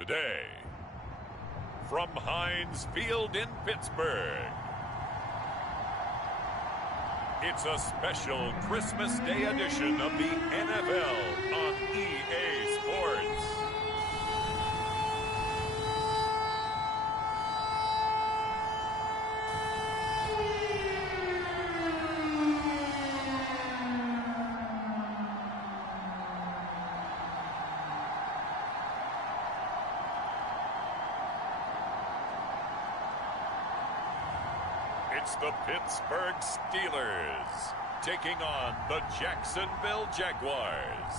Today, from Heinz Field in Pittsburgh, it's a special Christmas Day edition of the NFL on EA Sports. It's the Pittsburgh Steelers taking on the Jacksonville Jaguars.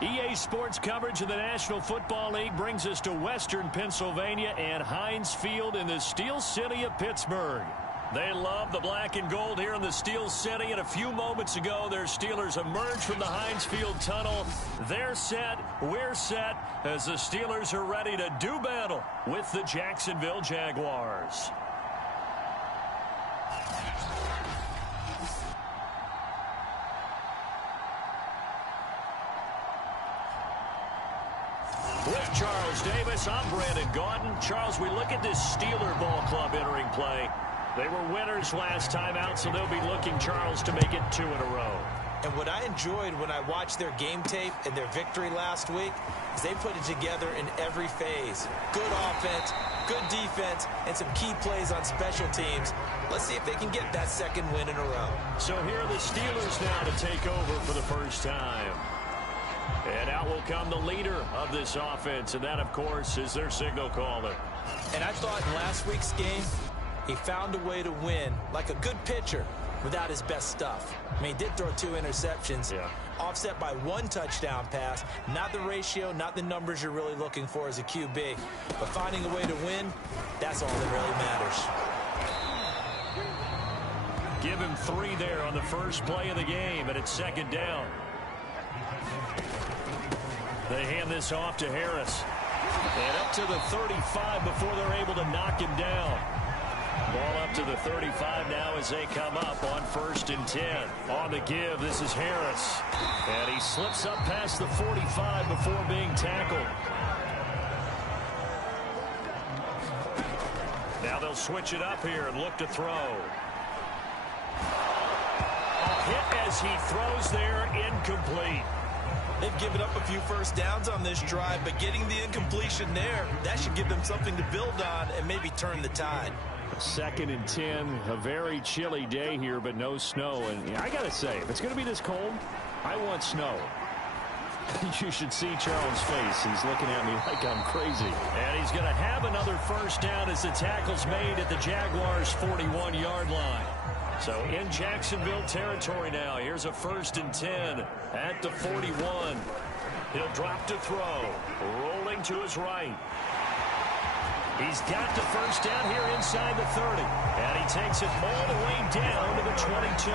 EA Sports coverage of the National Football League brings us to Western Pennsylvania and Heinz Field in the Steel City of Pittsburgh. They love the black and gold here in the Steel City, and a few moments ago, their Steelers emerged from the Heinz Field tunnel. They're set, we're set, as the Steelers are ready to do battle with the Jacksonville Jaguars. With Charles Davis, I'm Brandon Gaudin. Charles, we look at this Steeler ball club entering play. They were winners last time out, so they'll be looking, Charles, to make it 2 in a row. And what I enjoyed when I watched their game tape and their victory last week is they put it together in every phase. Good offense, good defense, and some key plays on special teams. Let's see if they can get that second win in a row. So here are the Steelers now to take over for the first time. And out will come the leader of this offense, and that, of course, is their signal caller. And I thought in last week's game, he found a way to win like a good pitcher without his best stuff. I mean, he did throw 2 interceptions, offset by 1 touchdown pass. Not the ratio, not the numbers you're really looking for as a QB. But finding a way to win, that's all that really matters. Give him 3 there on the first play of the game, and it's second down. They hand this off to Harris. And up to the 35 before they're able to knock him down. Ball up to the 35 now as they come up on 1st and 10. On the give, this is Harris. And he slips up past the 45 before being tackled. Now they'll switch it up here and look to throw. A hit as he throws there, incomplete. They've given up a few first downs on this drive, but getting the incompletion there, that should give them something to build on and maybe turn the tide. 2nd and 10, a very chilly day here, but no snow. And I got to say, if it's going to be this cold, I want snow. You should see Charles' face. He's looking at me like I'm crazy. And he's going to have another first down as the tackle's made at the Jaguars' 41-yard line. So in Jacksonville territory now. Here's a 1st and 10 at the 41. He'll drop to throw. Rolling to his right. He's got the first down here inside the 30. And he takes it all the way down to the 22.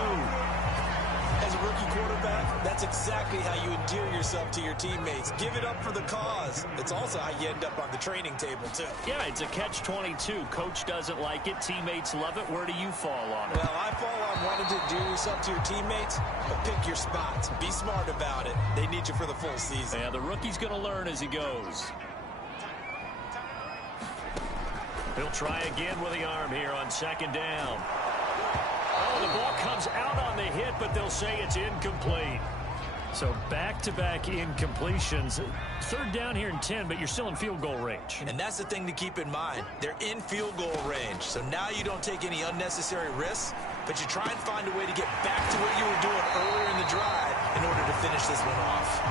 As a rookie quarterback, that's exactly how you endear yourself to your teammates. Give it up for the cause. It's also how you end up on the training table, too. Yeah, it's a catch-22. Coach doesn't like it. Teammates love it. Where do you fall on it? Well, I fall on wanting to endear yourself to your teammates, but pick your spots. Be smart about it. They need you for the full season. Yeah, the rookie's going to learn as he goes. He'll try again with the arm here on 2nd down. Oh, the ball comes out on the hit, but they'll say it's incomplete. So back-to-back incompletions. 3rd down here in 10, but you're still in field goal range. And that's the thing to keep in mind. They're in field goal range. So now you don't take any unnecessary risks, but you try and find a way to get back to what you were doing earlier in the drive in order to finish this one off.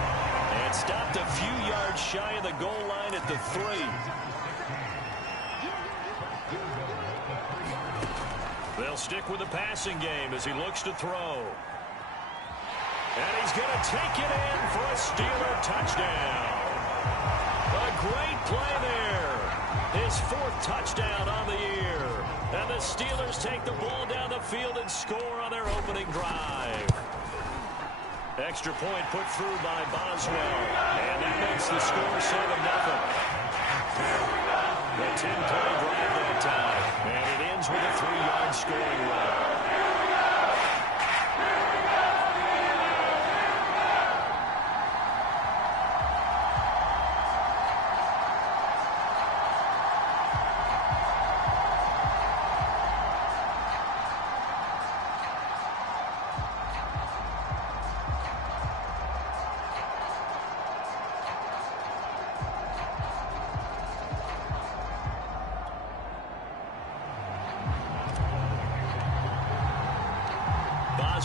And stopped a few yards shy of the goal line at the 3. They'll stick with the passing game as he looks to throw. And he's going to take it in for a Steeler touchdown. A great play there. His 4th touchdown on the year. And the Steelers take the ball down the field and score on their opening drive. Extra point put through by Boswell. And that makes the score 7-0. A 10-play drive that time. And it ends with a 3-yard scoring run.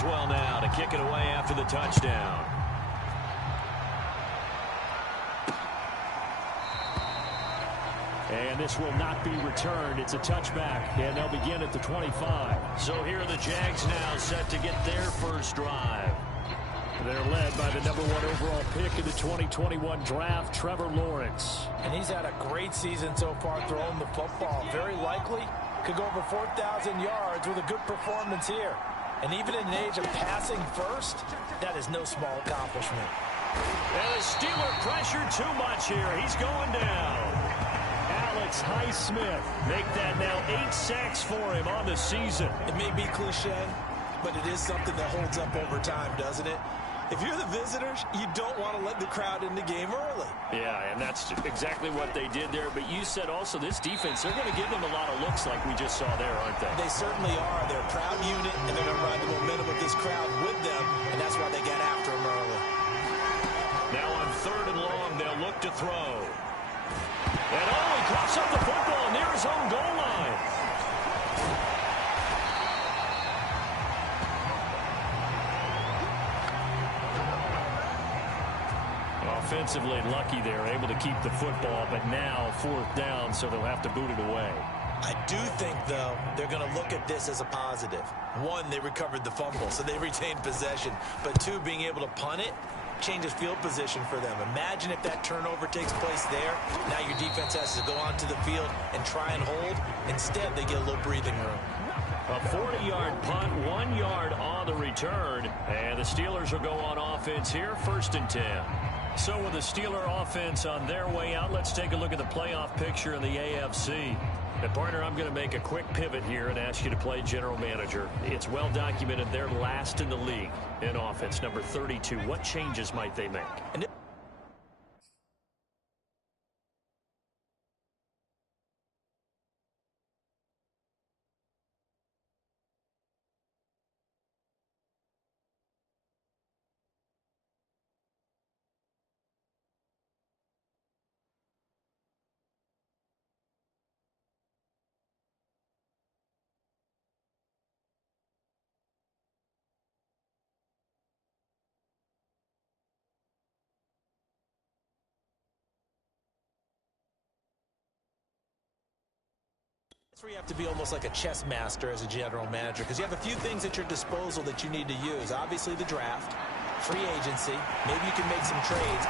well now to kick it away after the touchdown. And this will not be returned. It's a touchback, and they'll begin at the 25. So here are the Jags now set to get their first drive. They're led by the #1 overall pick in the 2021 draft, Trevor Lawrence. And he's had a great season so far throwing the football. Very likely could go over 4,000 yards with a good performance here. And even in an age of passing first, that is no small accomplishment. And the Steeler pressured too much here. He's going down. Alex Highsmith make that now 8 sacks for him on the season. It may be cliche, but it is something that holds up over time, doesn't it? If you're the visitors, you don't want to let the crowd in the game early. Yeah, and that's exactly what they did there. But you said also this defense, they're going to give them a lot of looks like we just saw there, aren't they? They certainly are. They're a proud unit, and they're going to ride the momentum of this crowd with them, and that's why they get after them early. Now on 3rd and long, they'll look to throw. And he coughs up the football near his own goal line. Offensively lucky they're able to keep the football, but now 4th down, so they'll have to boot it away. I do think, though, they're going to look at this as a positive. 1, they recovered the fumble, so they retained possession. But 2, being able to punt it changes field position for them. Imagine if that turnover takes place there. Now your defense has to go onto the field and try and hold. Instead, they get a little breathing room. A 40-yard punt, 1 yard on the return. And the Steelers will go on offense here, 1st and 10. So with the Steeler offense on their way out, let's take a look at the playoff picture in the AFC. And partner, I'm going to make a quick pivot here and ask you to play general manager. It's well documented they're last in the league in offense, number 32. What changes might they make? That's where you have to be almost like a chess master as a general manager, because you have a few things at your disposal that you need to use. Obviously the draft, free agency, maybe you can make some trades.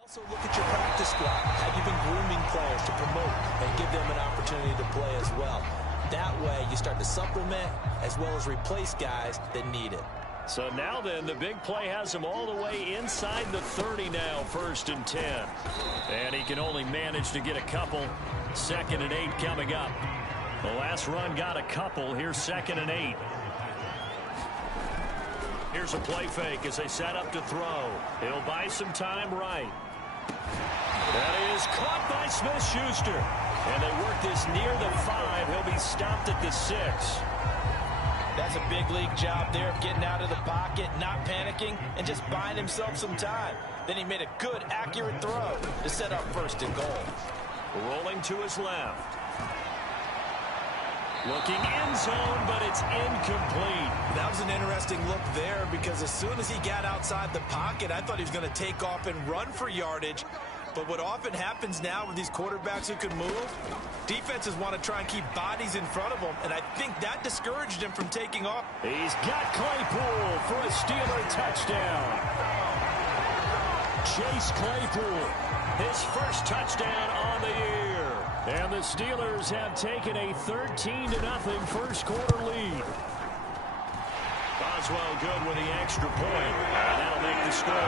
Also look at your practice squad. Have you been grooming players to promote and give them an opportunity to play as well? That way you start to supplement as well as replace guys that need it. So now then, the big play has him all the way inside the 30 now, 1st and 10. And he can only manage to get a couple. 2nd and 8 coming up. The last run got a couple. Here's 2nd and 8. Here's a play fake as they set up to throw. He'll buy some time right. That is caught by Smith-Schuster. And they work this near the 5. He'll be stopped at the 6. That's a big league job there of getting out of the pocket, not panicking, and just buying himself some time. Then he made a good, accurate throw to set up 1st and goal. Rolling to his left. Looking end zone, but it's incomplete. That was an interesting look there because as soon as he got outside the pocket, I thought he was going to take off and run for yardage. But what often happens now with these quarterbacks who can move, defenses want to try and keep bodies in front of them, and I think that discouraged him from taking off. He's got Claypool for a Steeler touchdown. Chase Claypool, his first touchdown on the year. And the Steelers have taken a 13-0 first quarter lead. Boswell good with the extra point. And that'll make the score 14-0.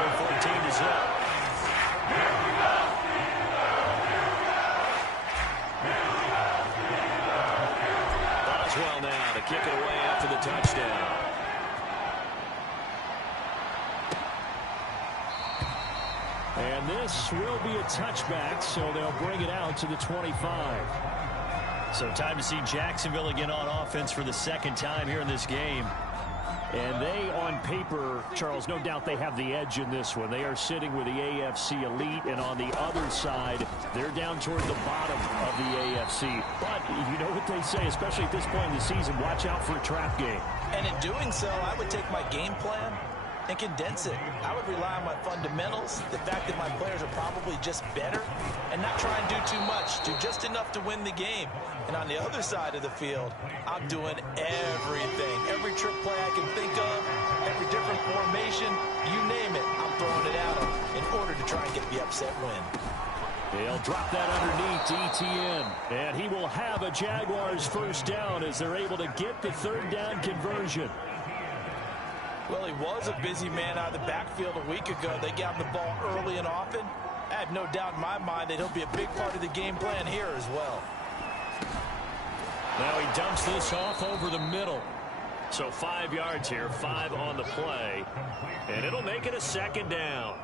Boswell now to kick it away after the touchdown. And this will be a touchback, so they'll bring it out to the 25. So time to see Jacksonville again on offense for the second time here in this game. And they, on paper, Charles, no doubt they have the edge in this one. They are sitting with the AFC elite, and on the other side, they're down toward the bottom of the AFC. But you know what they say, especially at this point in the season, watch out for a trap game. And in doing so, I would take my game plan and condense it. I would rely on my fundamentals, the fact that my players are probably just better, and not try and do too much, do just enough to win the game. And on the other side of the field, I'm doing everything. Every trick play I can think of, every different formation, you name it, I'm throwing it at them in order to try and get the upset win. They'll drop that underneath to ETN, and he will have a Jaguars first down as they're able to get the third down conversion. Well, he was a busy man out of the backfield a week ago. They got him the ball early and often. I have no doubt in my mind that he'll be a big part of the game plan here as well. Now he dumps this off over the middle. So 5 yards here, 5 on the play. And it'll make it a second down.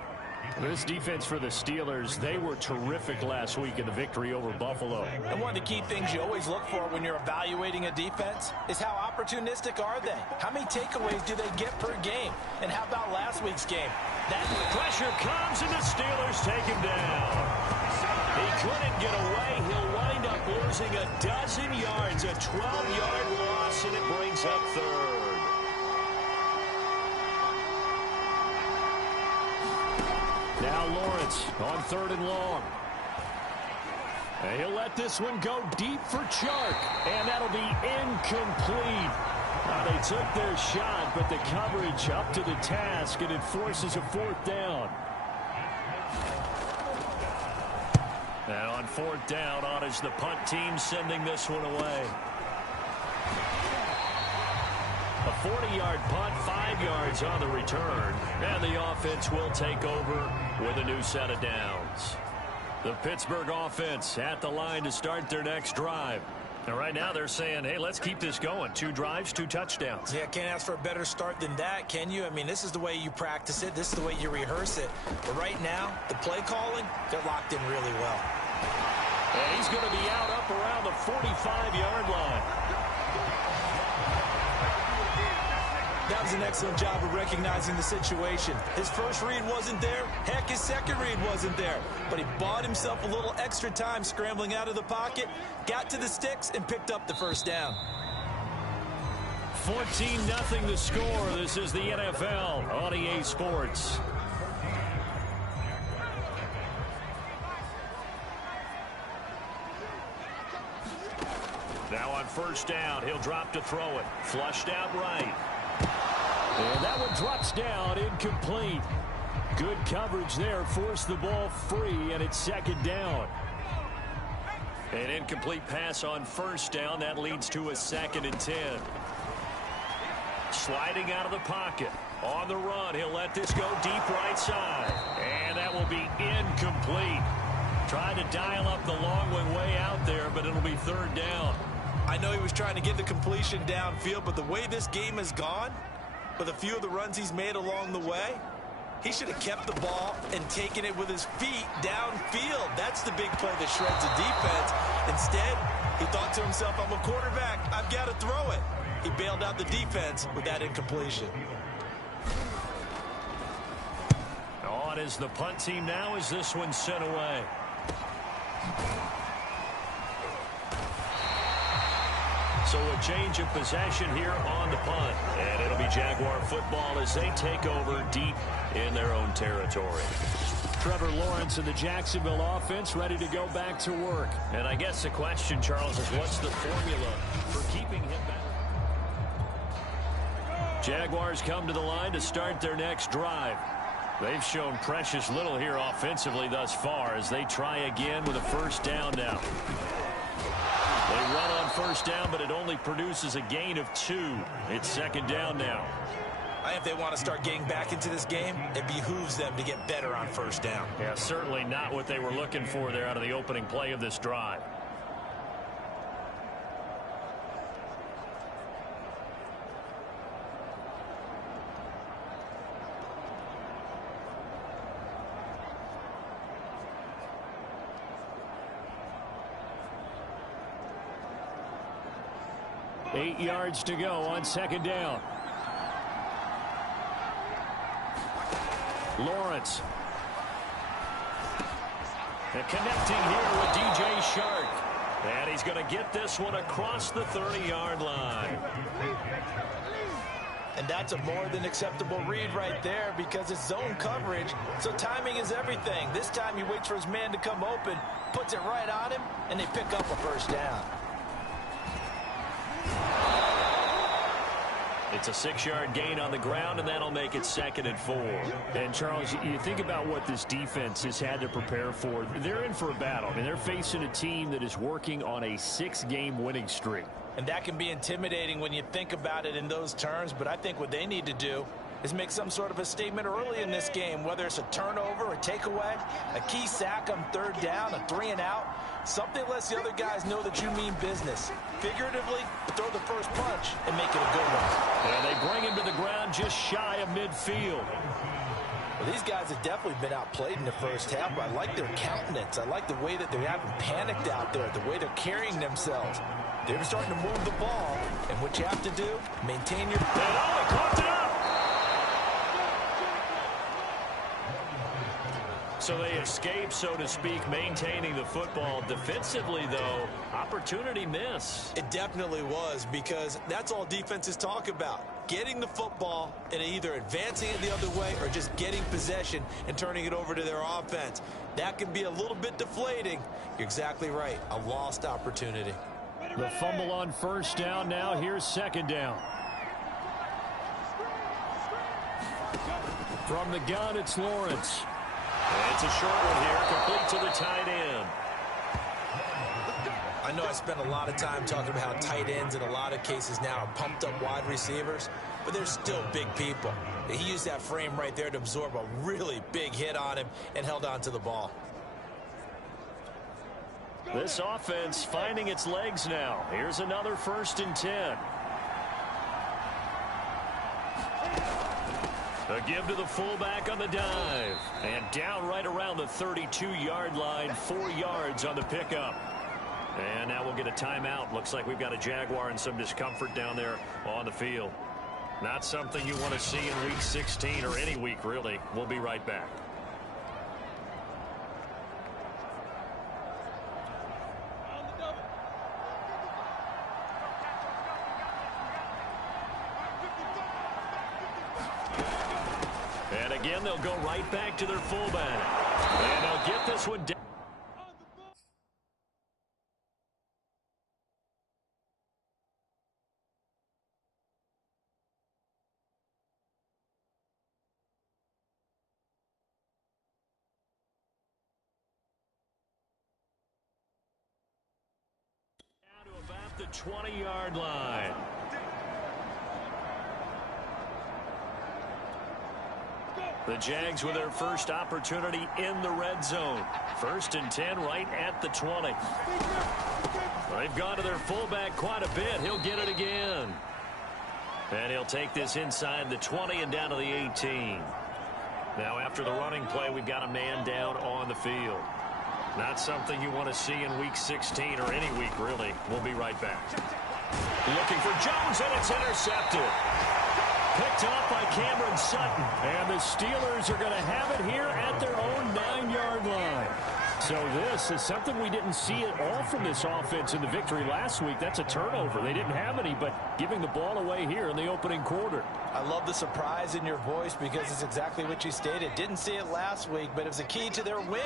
This defense for the Steelers, they were terrific last week in the victory over Buffalo. And one of the key things you always look for when you're evaluating a defense is how opportunistic are they? How many takeaways do they get per game? And how about last week's game? That pressure comes and the Steelers take him down. He couldn't get away. He'll wind up losing a dozen yards, a 12-yard loss, and it brings up third. Now Lawrence on 3rd and long. And he'll let this one go deep for Chark. And that'll be incomplete. They took their shot, but the coverage up to the task, and it forces a 4th down. And on 4th down, on is the punt team sending this one away. A 40-yard punt, 5 yards on the return. And the offense will take over with a new set of downs. The Pittsburgh offense at the line to start their next drive. And right now they're saying, hey, let's keep this going. 2 drives, 2 touchdowns. Yeah, can't ask for a better start than that, can you? I mean, this is the way you practice it. This is the way you rehearse it. But right now, the play calling, they're locked in really well. And he's going to be out up around the 45-yard line. That was an excellent job of recognizing the situation. His first read wasn't there. Heck, his second read wasn't there. But he bought himself a little extra time scrambling out of the pocket, got to the sticks, and picked up the first down. 14-0 the score. This is the NFL on EA Sports. Now on first down, he'll drop to throw it. Flushed out right. And that one drops down, incomplete. Good coverage there, forced the ball free, and it's 2nd down. An incomplete pass on first down, that leads to a 2nd and 10. Sliding out of the pocket. On the run, he'll let this go deep right side. And that will be incomplete. Trying to dial up the long one way out there, but it'll be 3rd down. I know he was trying to get the completion downfield, but the way this game has gone, with a few of the runs he's made along the way, he should have kept the ball and taken it with his feet downfield. That's the big play that shreds the defense. Instead, he thought to himself, I'm a quarterback, I've got to throw it. He bailed out the defense with that incompletion. On is the punt team now as this one's sent away. So a change of possession here on the punt. And it'll be Jaguar football as they take over deep in their own territory. Trevor Lawrence and the Jacksonville offense ready to go back to work. And I guess the question, Charles, is what's the formula for keeping him back? Jaguars come to the line to start their next drive. They've shown precious little here offensively thus far as they try again with a first down now. They run on first down, but it only produces a gain of 2. It's second down now. If they want to start getting back into this game, it behooves them to get better on first down. Yeah, certainly not what they were looking for there out of the opening play of this drive. Eight yards to go on second down. Lawrence. And connecting here with DJ Shark. And he's going to get this one across the 30-yard line. And that's a more than acceptable read right there because it's zone coverage, so timing is everything. This time he waits for his man to come open, puts it right on him, and they pick up a first down. It's a 6-yard gain on the ground, and that'll make it 2nd and 4. And, Charles, you think about what this defense has had to prepare for. They're in for a battle. I mean, they're facing a team that is working on a 6-game winning streak. And that can be intimidating when you think about it in those terms, but I think what they need to do is make some sort of a statement early in this game, whether it's a turnover, a takeaway, a key sack on third down, a 3-and-out. Something lets the other guys know that you mean business. Figuratively, throw the first punch and make it a good one. And they bring him to the ground just shy of midfield. Well, these guys have definitely been outplayed in the first half, but I like their countenance. I like the way that they haven't panicked out there, the way they're carrying themselves. They're starting to move the ball, and what you have to do, maintain your... Oh, he caught it up! So they escape, so to speak, maintaining the football. Defensively, though, opportunity miss. It definitely was, because that's all defenses talk about. Getting the football and either advancing it the other way or just getting possession and turning it over to their offense. That can be a little bit deflating. You're exactly right. A lost opportunity. The fumble on first down now. Here's second down. From the gun, it's Lawrence. And it's a short one here, complete to the tight end. I know I spent a lot of time talking about how tight ends in a lot of cases now are pumped up wide receivers, but they're still big people. He used that frame right there to absorb a really big hit on him and held on to the ball. This offense finding its legs now. Here's another 1st and 10. A give to the fullback on the dive. And down right around the 32-yard line, 4 yards on the pickup. And now we'll get a timeout. Looks like we've got a Jaguar and some discomfort down there on the field. Not something you want to see in Week 16 or any week, really. We'll be right back. And again, they'll go right back to their fullback. And they'll get this one down. Down to about the 20-yard line. The Jags with their first opportunity in the red zone. 1st and 10 right at the 20. They've gone to their fullback quite a bit. He'll get it again. And he'll take this inside the 20 and down to the 18. Now after the running play, we've got a man down on the field. Not something you want to see in Week 16 or any week, really. We'll be right back. Looking for Jones, and it's intercepted. Picked off by Cameron Sutton. And the Steelers are going to have it here at their own 9-yard line. So this is something we didn't see at all from this offense in the victory last week. That's a turnover. They didn't have any, but giving the ball away here in the opening quarter. I love the surprise in your voice because it's exactly what you stated. Didn't see it last week, but it was a key to their win.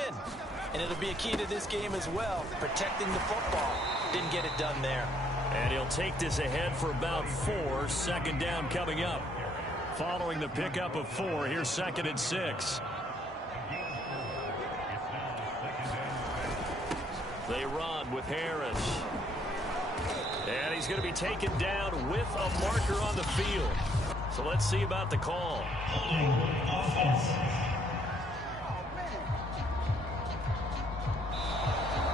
And it'll be a key to this game as well, protecting the football. Didn't get it done there. And he'll take this ahead for about 4. Second down coming up. Following the pickup of 4, here's 2nd and 6. They run with Harris. And he's going to be taken down with a marker on the field. So let's see about the call.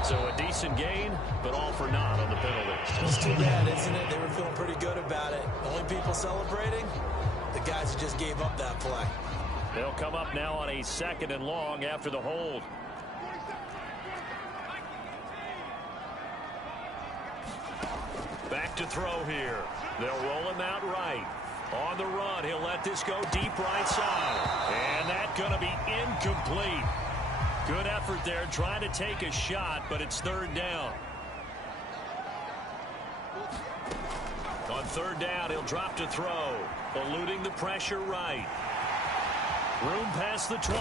So a decent gain, but all for naught on the penalty. It's too bad, isn't it? They were feeling pretty good about it. Only people celebrating, the guys who just gave up that play. They'll come up now on a 2nd and long after the hold. Back to throw here. They'll roll him out right. On the run, he'll let this go deep right side. And that's going to be incomplete. Good effort there, trying to take a shot, but it's 3rd down. On 3rd down, he'll drop to throw, eluding the pressure right. Room past the 20.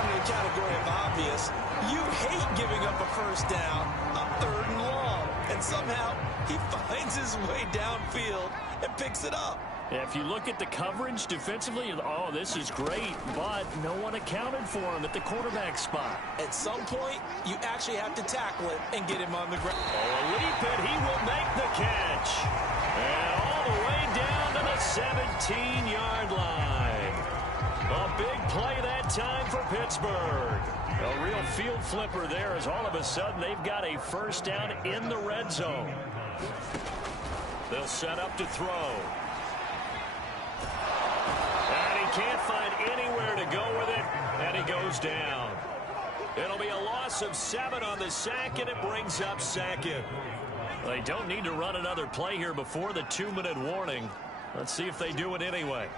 Under the category of obvious, you hate giving up a 1st down on 3rd and long. And somehow, he finds his way downfield and picks it up. If you look at the coverage defensively, oh, this is great, but no one accounted for him at the quarterback spot. At some point, you actually have to tackle it and get him on the ground. Oh, a leap, and he will make the catch. And all the way down to the 17-yard line. A big play that time for Pittsburgh. A real field flipper there as all of a sudden they've got a 1st down in the red zone. They'll set up to throw. Can't find anywhere to go with it, and he goes down. It'll be a loss of 7 on the sack, and it brings up 2nd. They don't need to run another play here before the 2-minute warning. Let's see if they do it anyway.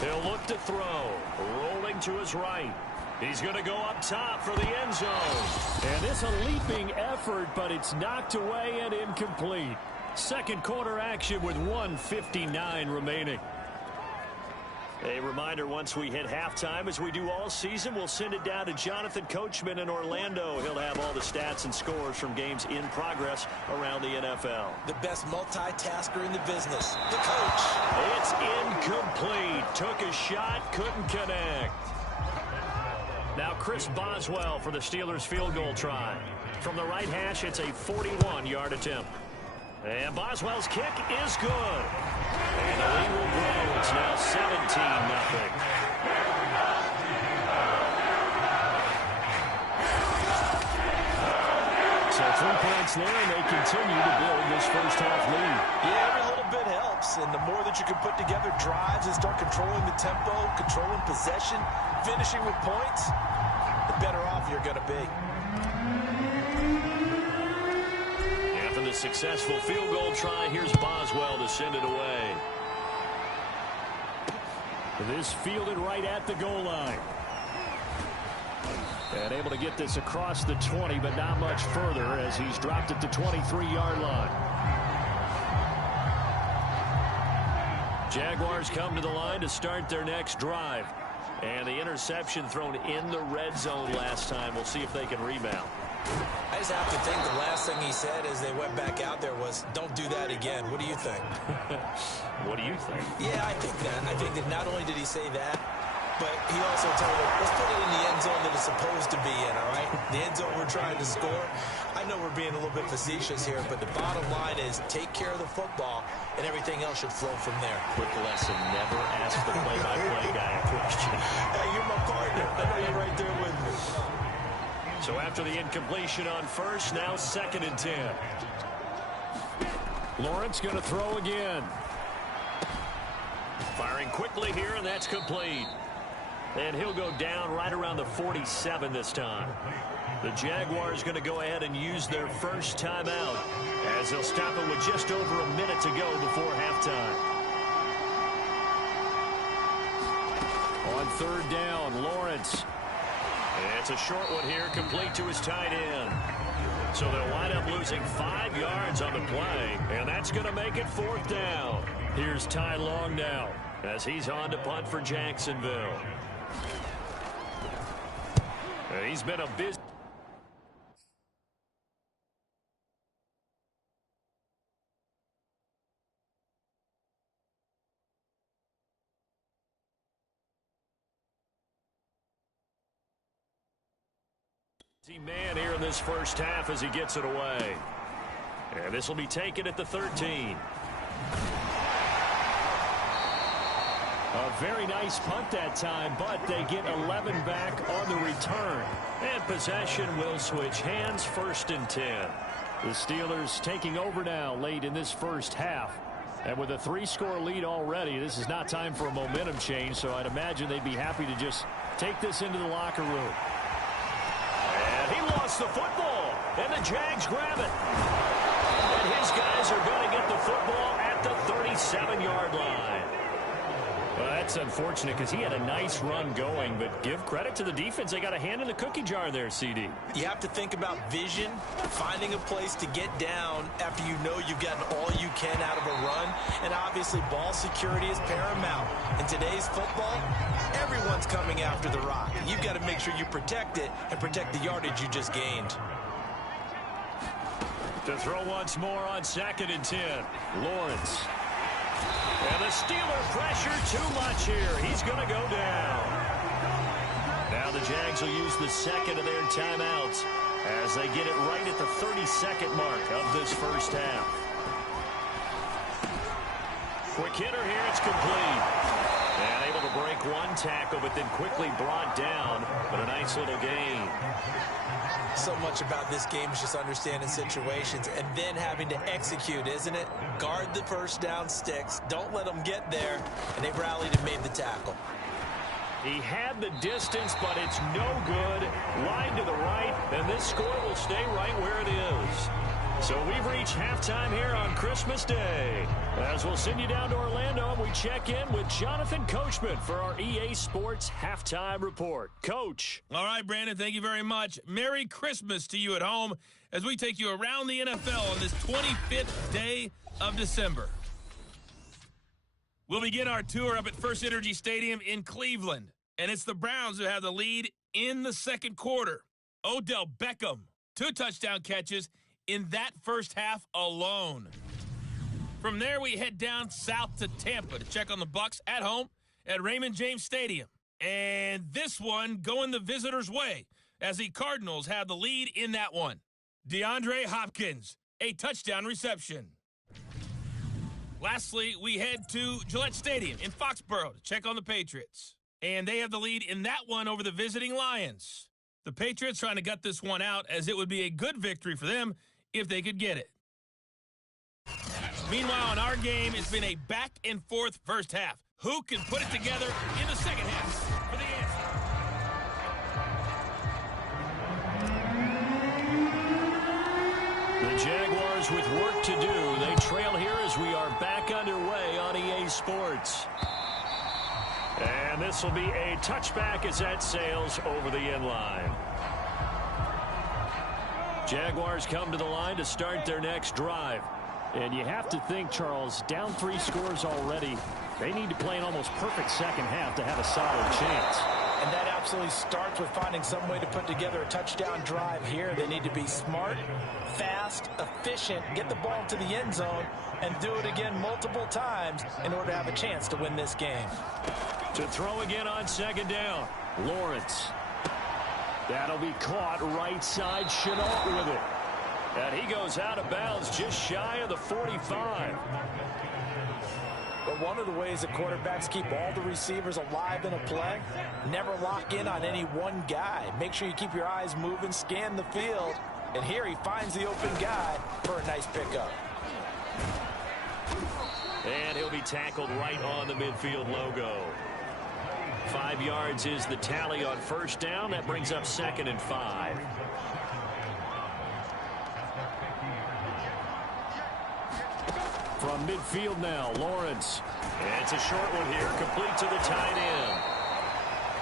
He'll look to throw, rolling to his right. He's going to go up top for the end zone. And it's a leaping effort, but it's knocked away and incomplete. 2nd quarter action with 1:59 remaining. A reminder, once we hit halftime, as we do all season, we'll send it down to Jonathan Coachman in Orlando. He'll have all the stats and scores from games in progress around the NFL. The best multitasker in the business, the coach. It's incomplete. Took a shot, couldn't connect. Now Chris Boswell for the Steelers field goal try. From the right hash, it's a 41-yard attempt. And Boswell's kick is good. And the lead will grow. It's now 17-0. So 3 points there, and they continue to build this first-half lead. Yeah, every little bit helps. And the more that you can put together drives and start controlling the tempo, controlling possession, finishing with points, the better off you're going to be. After the successful field goal try, here's Boswell to send it away. This fielded right at the goal line. And able to get this across the 20, but not much further as he's dropped at the 23-yard line. Jaguars come to the line to start their next drive. And the interception thrown in the red zone last time. We'll see if they can rebound. I just have to think the last thing he said as they went back out there was, don't do that again. What do you think? What do you think? Yeah, I think that. I think that not only did he say that, but he also told them, let's put it in the end zone that it's supposed to be in, all right? The end zone we're trying to score. I know we're being a little bit facetious here, but the bottom line is take care of the football, and everything else should flow from there. Quick lesson, never ask the play-by-play guy a question. Hey, you're my partner. I know you're right there with me. So after the incompletion on first, now 2nd and 10. Lawrence going to throw again. Firing quickly here, and that's complete. And he'll go down right around the 47 this time. The Jaguars going to go ahead and use their first timeout as they'll stop it with just over a minute to go before halftime. On third down, Lawrence. It's a short one here, complete to his tight end. So they'll wind up losing 5 yards on the play, and that's going to make it fourth down. Here's Ty Long now as he's on to punt for Jacksonville. And he's been a busy... man here in this first half as he gets it away. And this will be taken at the 13. A very nice punt that time, but they get 11 back on the return. And possession will switch hands, 1st and 10. The Steelers taking over now late in this first half. And with a 3-score lead already, this is not time for a momentum change, so I'd imagine they'd be happy to just take this into the locker room. And he lost the football, and the Jags grab it. And his guys are going to get the football at the 37-yard line. Well, that's unfortunate because he had a nice run going, but give credit to the defense. They got a hand in the cookie jar there, CD. You have to think about vision, finding a place to get down after you know you've gotten all you can out of a run, and obviously ball security is paramount. In today's football, everyone's coming after the rock. You've got to make sure you protect it and protect the yardage you just gained. To throw once more on 2nd and 10, Lawrence. And the Steeler pressure too much here. He's going to go down. Now the Jags will use the second of their timeouts as they get it right at the 32nd mark of this first half. Quick hitter here. It's complete. And able to break one tackle, but then quickly brought down. But a nice little gain. So much about this game is just understanding situations and then having to execute, isn't it? Guard the first down sticks. Don't let them get there. And they rallied and made the tackle. He had the distance, but it's no good. Wide to the right, and this score will stay right where it is. So we've reached halftime here on Christmas Day. As we'll send you down to Orlando, and we check in with Jonathan Coachman for our EA Sports Halftime Report. Coach. All right, Brandon, thank you very much. Merry Christmas to you at home as we take you around the NFL on this 25th day of December. We'll begin our tour up at First Energy Stadium in Cleveland, and it's the Browns who have the lead in the second quarter. Odell Beckham, 2 touchdown catches in that first half alone. From there, we head down south to Tampa to check on the Bucs at home at Raymond James Stadium. And this one going the visitors' way as the Cardinals have the lead in that one. DeAndre Hopkins, a touchdown reception. Lastly, we head to Gillette Stadium in Foxborough to check on the Patriots. And they have the lead in that one over the visiting Lions. The Patriots trying to gut this one out as it would be a good victory for them if they could get it. Meanwhile, in our game, it's been a back-and-forth first half. Who can put it together in the second half for the answer? The Jaguars with work to do. They trail here as we are back underway on EA Sports. And this will be a touchback as that sails over the end line. Jaguars come to the line to start their next drive. And you have to think, Charles, down 3 scores already. They need to play an almost perfect second half to have a solid chance. And that absolutely starts with finding some way to put together a touchdown drive here. They need to be smart, fast, efficient, get the ball to the end zone, and do it again multiple times in order to have a chance to win this game. To throw again on second down, Lawrence. That'll be caught right side, Chenault with it. And he goes out of bounds just shy of the 45. But one of the ways that quarterbacks keep all the receivers alive in a play, never lock in on any one guy. Make sure you keep your eyes moving, scan the field. And here he finds the open guy for a nice pickup. And he'll be tackled right on the midfield logo. 5 yards is the tally on first down. That brings up 2nd and 5. From midfield now, Lawrence. And it's a short one here, complete to the tight end.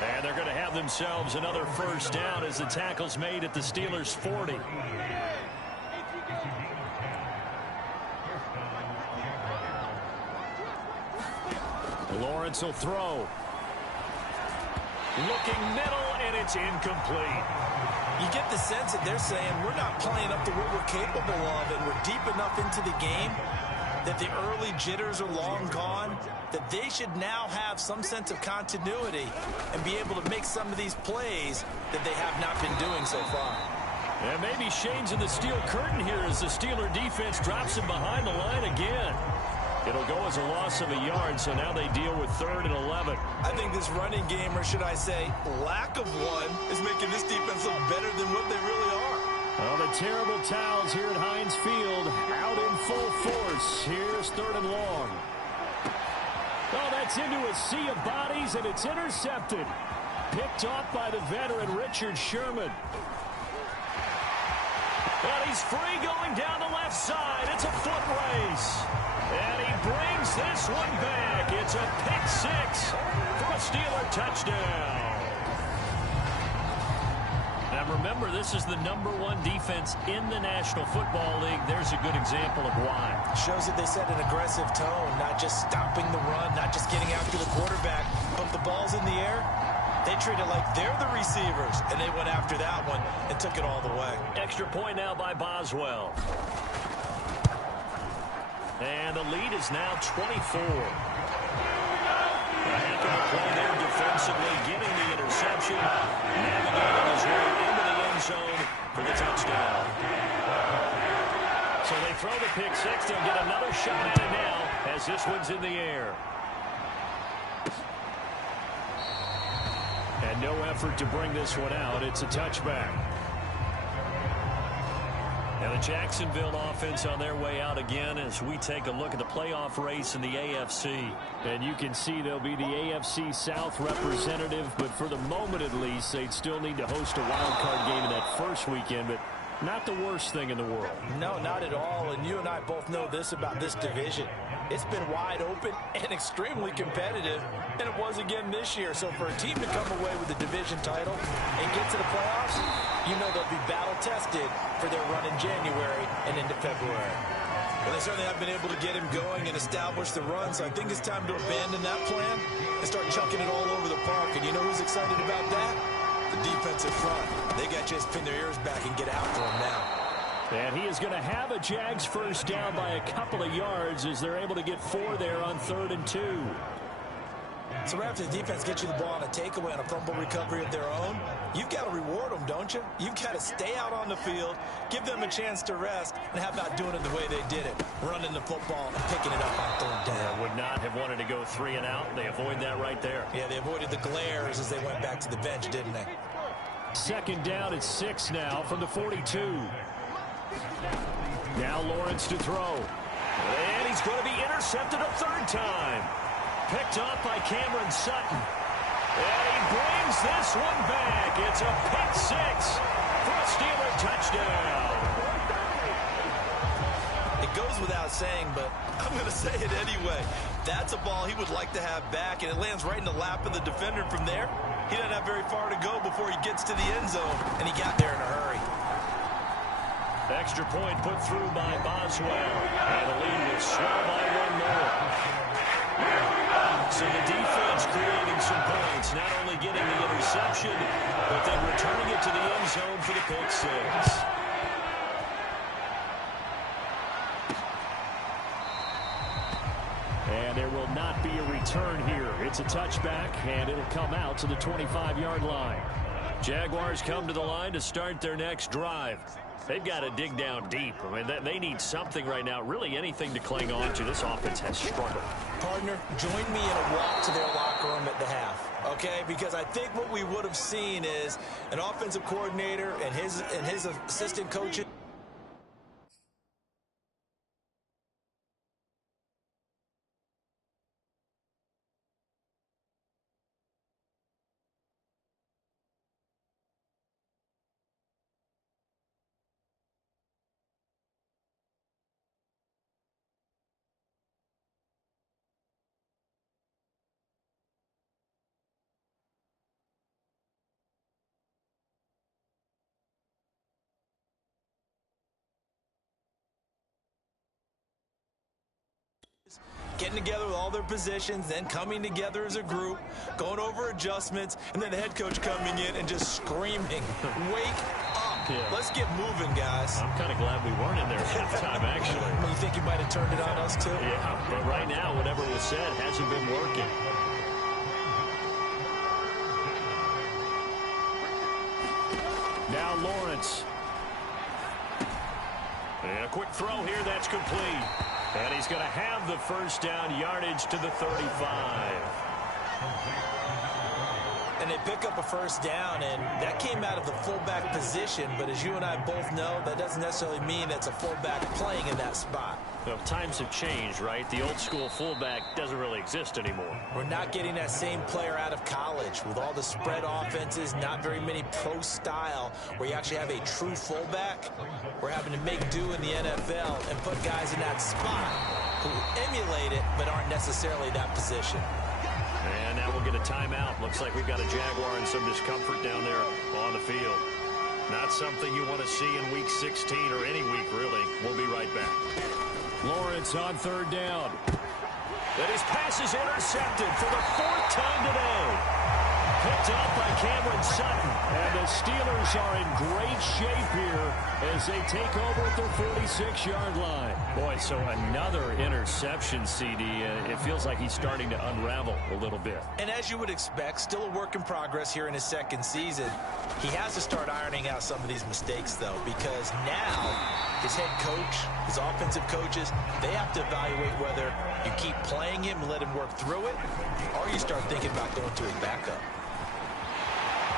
And they're going to have themselves another first down as the tackle's made at the Steelers' 40. Lawrence will throw. Looking middle, and it's incomplete. You get the sense that they're saying we're not playing up to what we're capable of, and we're deep enough into the game that the early jitters are long gone, that they should now have some sense of continuity and be able to make some of these plays that they have not been doing so far. And maybe shades of the steel curtain here as the Steeler defense drops him behind the line again. It'll go as a loss of a yard, so now they deal with 3rd and 11. I think this running game, or should I say lack of one, is making this defense look better than what they really are. Oh, the terrible towels here at Heinz Field out in full force. Here's 3rd and long. Oh, that's into a sea of bodies, and it's intercepted. Picked off by the veteran Richard Sherman. And he's free going down the left side. It's a foot race. And he brings this one back. It's a pick-6 for a Steeler touchdown. Now remember, this is the #1 defense in the National Football League. There's a good example of why. Shows that they set an aggressive tone, not just stopping the run, not just getting after the quarterback, but the ball's in the air. They treat it like they're the receivers, and they went after that one and took it all the way. Extra point now by Boswell. And the lead is now 24. A heck of a play there defensively, getting the interception, navigating his way into the end zone for the touchdown. So they throw the pick-6. They'll get another shot at it now as this one's in the air. And no effort to bring this one out. It's a touchback. And the Jacksonville offense on their way out again as we take a look at the playoff race in the AFC. And you can see they'll be the AFC South representative, but for the moment at least, they'd still need to host a wild card game in that first weekend, but not the worst thing in the world. No, not at all. And you and I both know this about this division. It's been wide open and extremely competitive, and it was again this year. So for a team to come away with the division title and get to the playoffs, you know they'll be battle-tested for their run in January and into February. Well, they certainly have been able to get him going and establish the run, so I think it's time to abandon that plan and start chucking it all over the park. And you know who's excited about that? The defensive front. They got to just pin their ears back and get after him now. And he is going to have a Jags first down by a couple of yards as they're able to get 4 there on 3rd and 2. So after the defense gets you the ball on a takeaway on a fumble recovery of their own, you've got to reward them, don't you? You've got to stay out on the field, give them a chance to rest, and how about doing it the way they did it, running the football and picking it up on 3rd down. Would not have wanted to go 3 and out. They avoid that right there. Yeah, they avoided the glares as they went back to the bench, didn't they? 2nd down at 6 now from the 42. Now Lawrence to throw. And he's going to be intercepted a 3rd time. Picked off by Cameron Sutton. And he brings this one back. It's a pick-6 for a Steeler touchdown. It goes without saying, but I'm going to say it anyway. That's a ball he would like to have back, and it lands right in the lap of the defender from there. He doesn't have very far to go before he gets to the end zone, and he got there in a hurry. Extra point put through by Boswell. And the lead will swell by 1 more. So the defense creating some points, not only getting the interception, but then returning it to the end zone for the pick-6. And there will not be a return here. It's a touchback, and it'll come out to the 25-yard line. Jaguars come to the line to start their next drive. They've got to dig down deep. I mean, they need something right now, really anything to cling on to. This offense has struggled. Partner, join me in a walk to their locker room at the half, okay? Because I think what we would have seen is an offensive coordinator and his assistant coaches getting together with all their positions, then coming together as a group, going over adjustments, and then the head coach coming in and just screaming, wake up. Yeah. Let's get moving, guys. I'm kind of glad we weren't in there at halftime, actually. You think you might have turned it on us, too? Yeah, but right now, whatever was said hasn't been working. Now Lawrence. And a quick throw here, that's complete. And he's going to have the first down, yardage to the 35. And they pick up a first down, and that came out of the fullback position. But as you and I both know, that doesn't necessarily mean that's a fullback playing in that spot. Well, times have changed, right? The old school fullback doesn't really exist anymore. We're not getting that same player out of college with all the spread offenses, not very many pro style where you actually have a true fullback. We're having to make do in the NFL and put guys in that spot who emulate it but aren't necessarily that position. And now we'll get a timeout. Looks like we've got a Jaguar and some discomfort down there on the field. Not something you want to see in Week 16 or any week, really. We'll be right back. Lawrence on third down. And his pass is intercepted for the fourth time today. Picked up by Cameron Sutton. And the Steelers are in great shape here as they take over at their 46-yard line. Boy, so another interception, CD. It feels like he's starting to unravel a little bit. And as you would expect, still a work in progress here in his second season. He has to start ironing out some of these mistakes, though, because now his head coach, his offensive coaches, they have to evaluate whether you keep playing him and let him work through it, or you start thinking about going to his backup.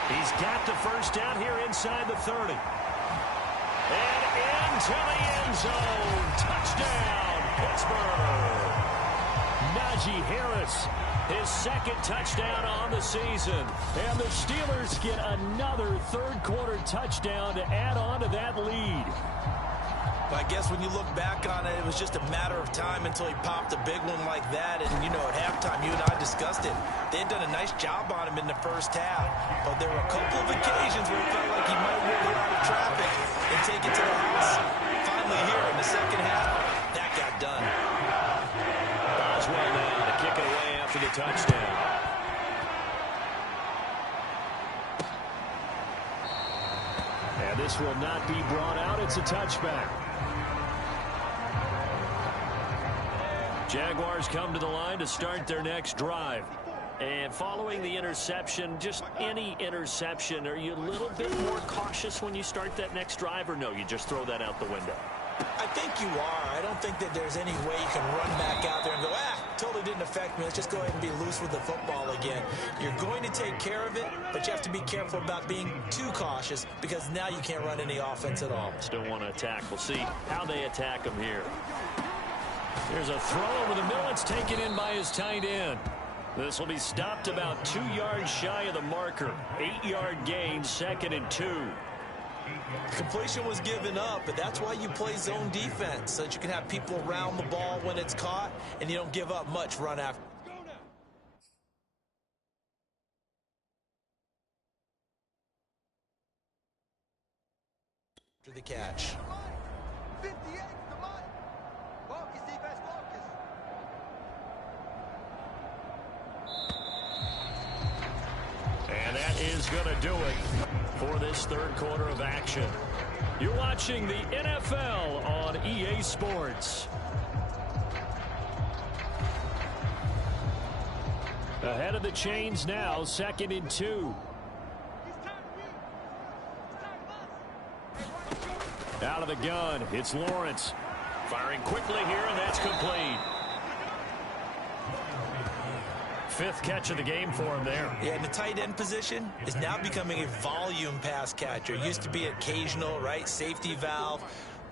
He's got the first down here inside the 30. And into the end zone. Touchdown, Pittsburgh. Najee Harris, his second touchdown on the season. And the Steelers get another third-quarter touchdown to add on to that lead. I guess when you look back on it, it was just a matter of time until he popped a big one like that. And, you know, at halftime, you and I discussed it. They had done a nice job on him in the first half. But there were a couple of occasions where it felt like he might wiggle out of traffic and take it to the house. Finally here in the second half, that got done. Boswell now to kick it away after the touchdown. And this will not be brought out. It's a touchback. Jaguars come to the line to start their next drive. And following the interception, just any interception, are you a little bit more cautious when you start that next drive, or no, you just throw that out the window? I think you are. I don't think that there's any way you can run back out there and go, totally didn't affect me. Let's just go ahead and be loose with the football again. You're going to take care of it, but you have to be careful about being too cautious because now you can't run any offense at all. Still want to attack. We'll see how they attack him here. There's a throw over the middle. It's taken in by his tight end. This will be stopped about 2 yards shy of the marker. 8-yard gain, 2nd and 2. Completion was given up, but that's why you play zone defense, so that you can have people around the ball when it's caught, and you don't give up much run after the catch. And that is going to do it for this third quarter of action. You're watching the NFL on EA Sports. Ahead of the chains now, 2nd and 2. Out of the gun, it's Lawrence. Firing quickly here, and that's complete. 5th catch of the game for him there. Yeah, and the tight end position is now becoming a volume pass catcher. It used to be occasional, right? Safety valve.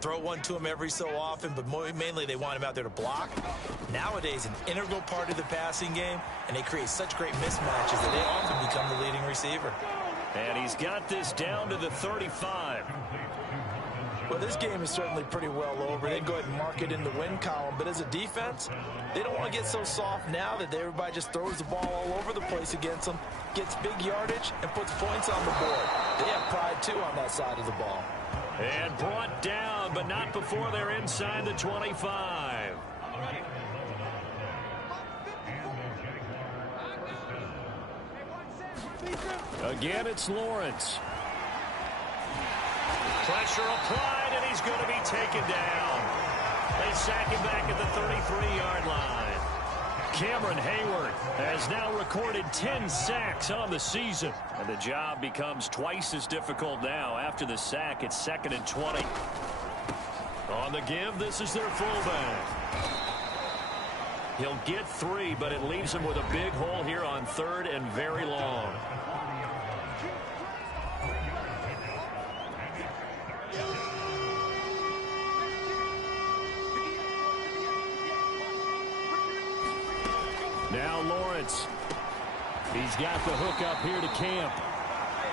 Throw one to him every so often, but mainly they want him out there to block. Nowadays, an integral part of the passing game, and they create such great mismatches that they often become the leading receiver. And he's got this down to the 35. Well, this game is certainly pretty well over. They go ahead and mark it in the win column. But as a defense, they don't want to get so soft now that everybody just throws the ball all over the place against them, gets big yardage, and puts points on the board. They have pride, too, on that side of the ball. And brought down, but not before they're inside the 25. Again, it's Lawrence. Pressure applied, and he's going to be taken down. They sack him back at the 33-yard line. Cameron Hayward has now recorded 10 sacks on the season. And the job becomes twice as difficult now. After the sack, it's 2nd and 20. On the give, this is their fullback. He'll get 3, but it leaves him with a big hole here on 3rd and very long. Now Lawrence. He's got the hook up here to Camp.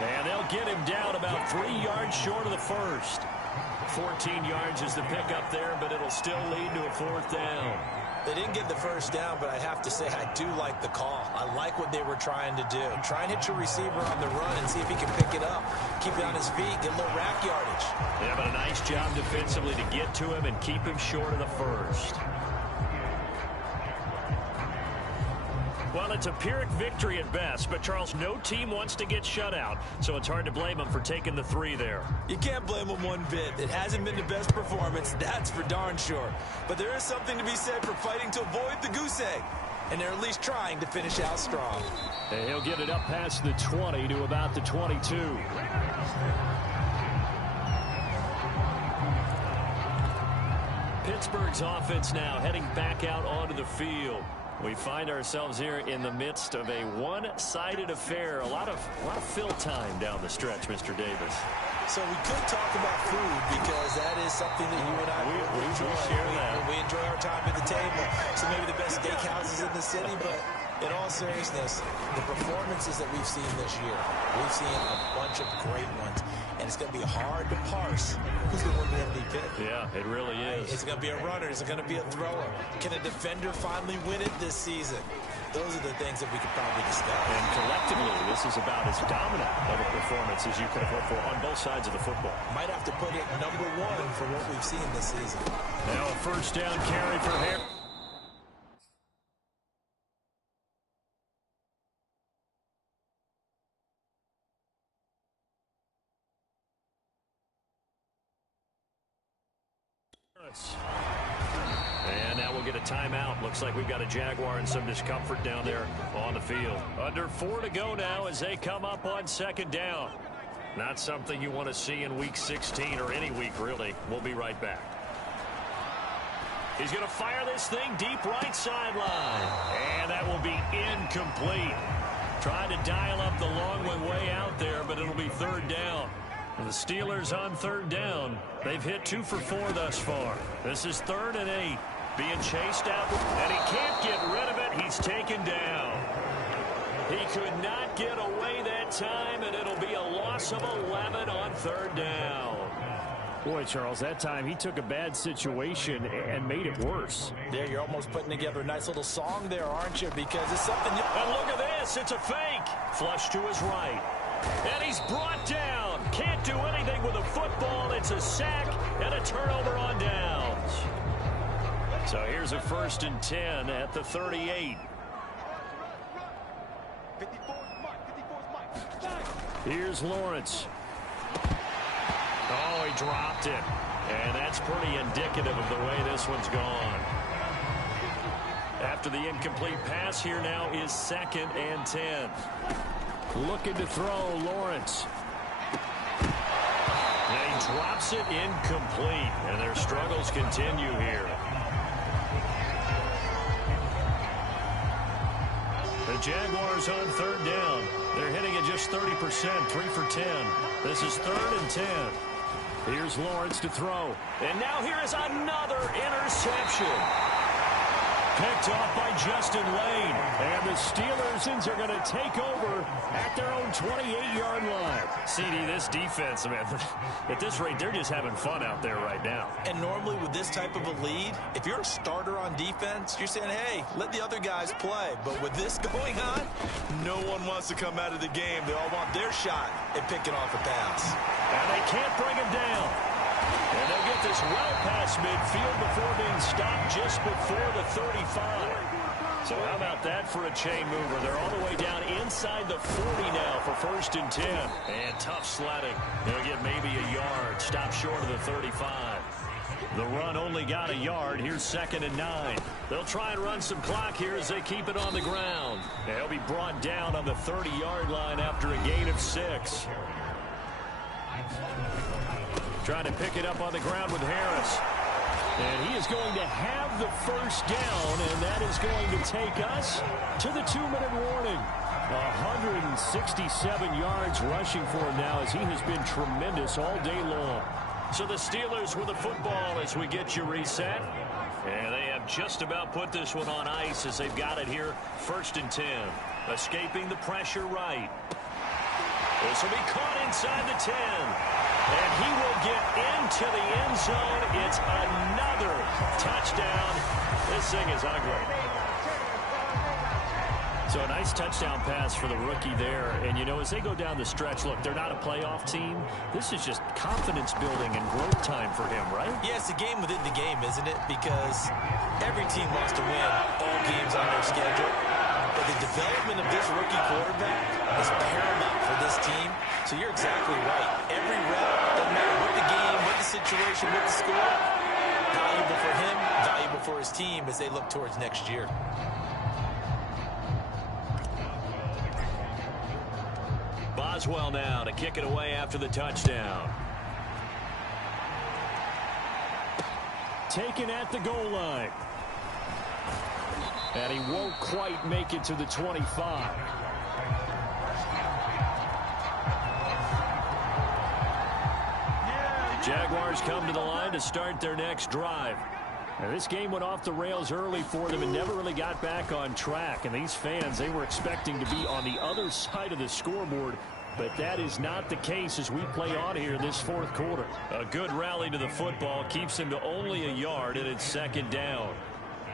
And they'll get him down about 3 yards short of the first. 14 yards is the pickup there, but it'll still lead to a 4th down. They didn't get the first down, but I have to say I do like the call. I like what they were trying to do. Try and hit your receiver on the run and see if he can pick it up. Keep it on his feet, get a little rack yardage. Yeah, but a nice job defensively to get to him and keep him short of the first. Well, it's a Pyrrhic victory at best, but, Charles, no team wants to get shut out, so it's hard to blame them for taking the 3 there. You can't blame them one bit. It hasn't been the best performance, that's for darn sure. But there is something to be said for fighting to avoid the goose egg, and they're at least trying to finish out strong. And he'll get it up past the 20 to about the 22. Pittsburgh's offense now heading back out onto the field. We find ourselves here in the midst of a one-sided affair. A lot of fill time down the stretch, Mr. Davis. So we could talk about food because that is something that you and I enjoy. Share that. We enjoy our time at the table. So maybe the best steakhouses in the city, but in all seriousness, the performances that we've seen this year, we've seen a bunch of great ones. And it's going to be hard to parse who's going to win the MVP. Yeah, it really is. Is it going to be a runner? Is it going to be a thrower? Can a defender finally win it this season? Those are the things that we could probably discuss. And collectively, this is about as dominant of a performance as you could have hoped for on both sides of the football. Might have to put it #1 for what we've seen this season. Now a 1st down carry for Harris. And now we'll get a timeout. Looks like we've got a Jaguar and some discomfort down there on the field. Under 4 to go now as they come up on 2nd down. Not something you want to see in Week 16 or any week, really. We'll be right back. He's going to fire this thing deep right sideline. And that will be incomplete. Trying to dial up the long one way out there, but it'll be 3rd down. And the Steelers on 3rd down. They've hit 2 for 4 thus far. This is 3rd and 8. Being chased out, and he can't get rid of it. He's taken down. He could not get away that time, and it'll be a loss of 11 on 3rd down. Boy, Charles, that time he took a bad situation and made it worse. Yeah, you're almost putting together a nice little song there, aren't you? Because it's something you... And look at this. It's a fake. Flush to his right. And he's brought down. Can't do anything with the football. It's a sack and a turnover on downs. So here's a 1st and 10 at the 38. Here's Lawrence. Oh, he dropped it. And that's pretty indicative of the way this one's gone. After the incomplete pass, here now is 2nd and 10. Looking to throw, Lawrence. And he drops it incomplete. And their struggles continue here. The Jaguars on 3rd down. They're hitting at just 30%, 3 for 10. This is 3rd and 10. Here's Lawrence to throw. And now here is another interception. Picked off by Justin Lane. And the Steelers are going to take over at their own 28-yard line. CD, this defense, man, at this rate, they're just having fun out there right now. And normally with this type of a lead, if you're a starter on defense, you're saying, hey, let the other guys play. But with this going on, no one wants to come out of the game. They all want their shot at picking off a pass. And they can't bring him down. And they'll get this well past midfield before being stopped just before the 35. So how about that for a chain mover? They're all the way down inside the 40 now for 1st and 10. And tough sledding. They'll get maybe a yard. Stop short of the 35. The run only got a yard. Here's 2nd and 9. They'll try and run some clock here as they keep it on the ground. They'll be brought down on the 30-yard line after a gain of 6. Trying to pick it up on the ground with Harris. And he is going to have the 1st down, and that is going to take us to the 2-minute warning. 167 yards rushing for him now as he has been tremendous all day long. So the Steelers with the football as we get you reset. And they have just about put this one on ice as they've got it here. 1st and 10. Escaping the pressure right. This will be caught inside the 10. And he will get into the end zone. It's another touchdown. This thing is ugly. So a nice touchdown pass for the rookie there. And, you know, as they go down the stretch, look, they're not a playoff team. This is just confidence building and growth time for him, right? Yeah, it's a game within the game, isn't it? Because every team wants to win all games on their schedule. But the development of this rookie quarterback is paramount for this team. So you're exactly right. Every rep, doesn't matter what the game, what the situation, what the score, valuable for him, valuable for his team as they look towards next year. Boswell now to kick it away after the touchdown. Taken at the goal line. And he won't quite make it to the 25. Jaguars come to the line to start their next drive. Now, this game went off the rails early for them and never really got back on track. And these fans, they were expecting to be on the other side of the scoreboard. But that is not the case as we play on here in this 4th quarter. A good rally to the football keeps him to only a yard, and it's 2nd down.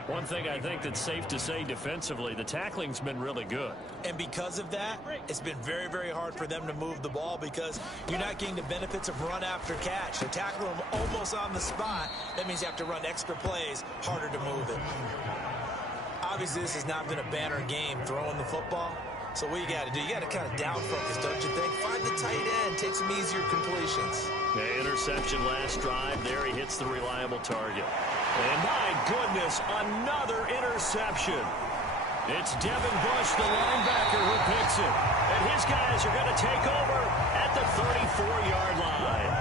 One thing I think that's safe to say defensively, the tackling's been really good. And because of that, it's been very, very hard for them to move the ball because you're not getting the benefits of run after catch. They're tackling them almost on the spot. That means you have to run extra plays, harder to move it. Obviously, this has not been a banner game throwing the football. So what you got to do, you got to kind of down focus, don't you think? Find the tight end, take some easier completions. The interception last drive. There he hits the reliable target. And my goodness, another interception. It's Devin Bush, the linebacker, who picks it. And his guys are going to take over at the 34-yard line.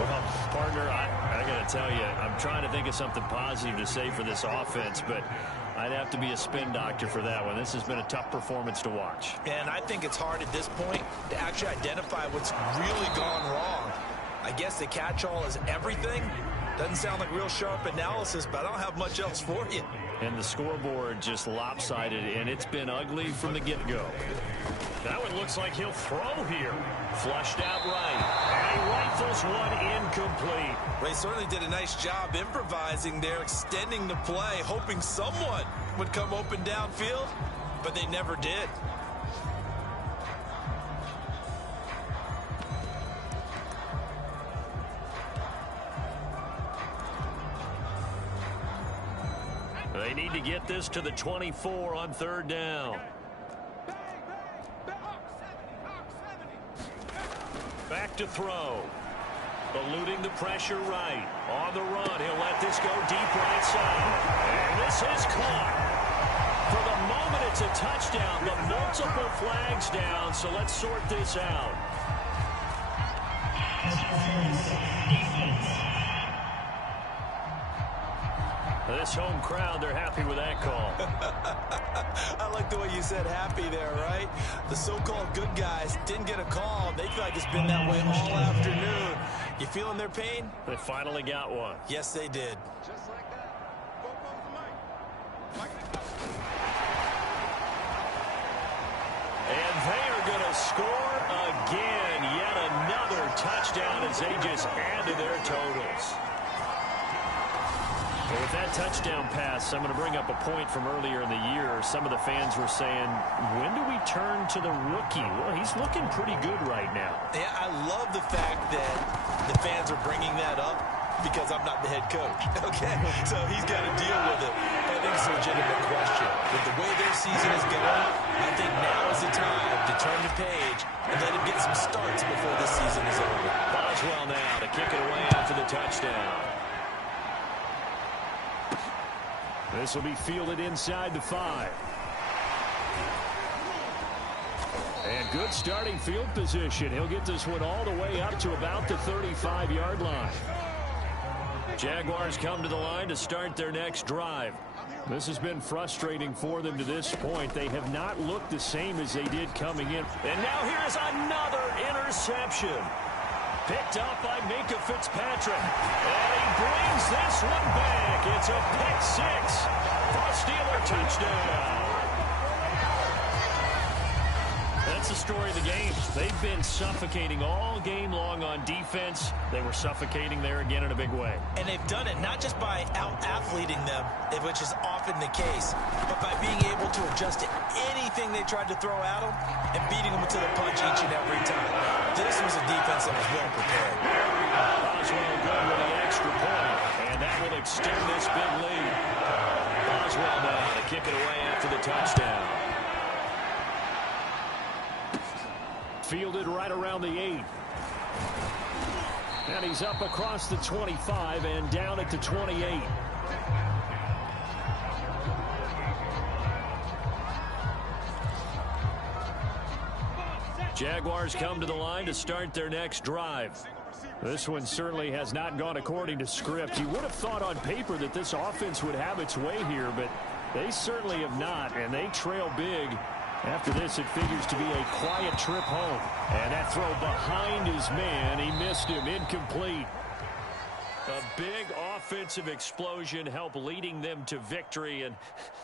Well, partner, I got to tell you, I'm trying to think of something positive to say for this offense, but I'd have to be a spin doctor for that one. This has been a tough performance to watch. And I think it's hard at this point to actually identify what's really gone wrong. I guess the catch-all is everything. Doesn't sound like real sharp analysis, but I don't have much else for you. And the scoreboard just lopsided, and it's been ugly from the get-go. That one looks like he'll throw here. Flushed out right. And he rifles one incomplete. Ray certainly did a nice job improvising there, extending the play, hoping someone would come open downfield, but they never did. They need to get this to the 24 on 3rd down. Back to throw. Eluding the pressure right. On the run, he'll let this go deep right side. And this is caught. For the moment, it's a touchdown, but multiple flags down, so let's sort this out. This home crowd, they're happy with that call. I like the way you said happy there, right? The so-called good guys didn't get a call. They feel like it's been that way all afternoon. You feeling their pain? They finally got one. Yes, they did. Just like that. And they are going to score again. Yet another touchdown as they just add to their totals. Well, with that touchdown pass, I'm going to bring up a point from earlier in the year. Some of the fans were saying, when do we turn to the rookie? Well, he's looking pretty good right now. Yeah, I love the fact that the fans are bringing that up because I'm not the head coach. Okay, so he's got to deal with it. But I think it's a legitimate question. With the way their season is going, I think now is the time to turn the page and let him get some starts before this season is over. Boswell now to kick it away after the touchdown. This will be fielded inside the 5. And good starting field position. He'll get this one all the way up to about the 35-yard line. Jaguars come to the line to start their next drive. This has been frustrating for them to this point. They have not looked the same as they did coming in. And now here's another interception. Picked up by Minka Fitzpatrick. And he brings this one back. It's a pick 6 for a Steeler touchdown. That's the story of the game. They've been suffocating all game long on defense. They were suffocating there again in a big way. And they've done it not just by out-athleting them, which is often the case, but by being able to adjust to anything they tried to throw at them and beating them to the punch each and every time. This was a defense that was well prepared. Boswell good with the extra point, and that will extend this big lead. Boswell now to kick it away after the touchdown. Fielded right around the 8. And he's up across the 25 and down at the 28. Jaguars come to the line to start their next drive. This one certainly has not gone according to script. You would have thought on paper that this offense would have its way here, but they certainly have not, and they trail big. After this, it figures to be a quiet trip home. And that throw behind his man, he missed him, incomplete. A big offensive explosion helped leading them to victory. And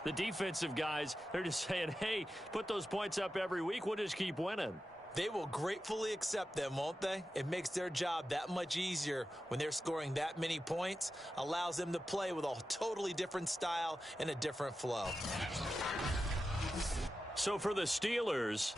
the defensive guys, they're just saying, hey, put those points up every week, we'll just keep winning. They will gratefully accept them, won't they? It makes their job that much easier when they're scoring that many points, allows them to play with a totally different style and a different flow. So for the Steelers,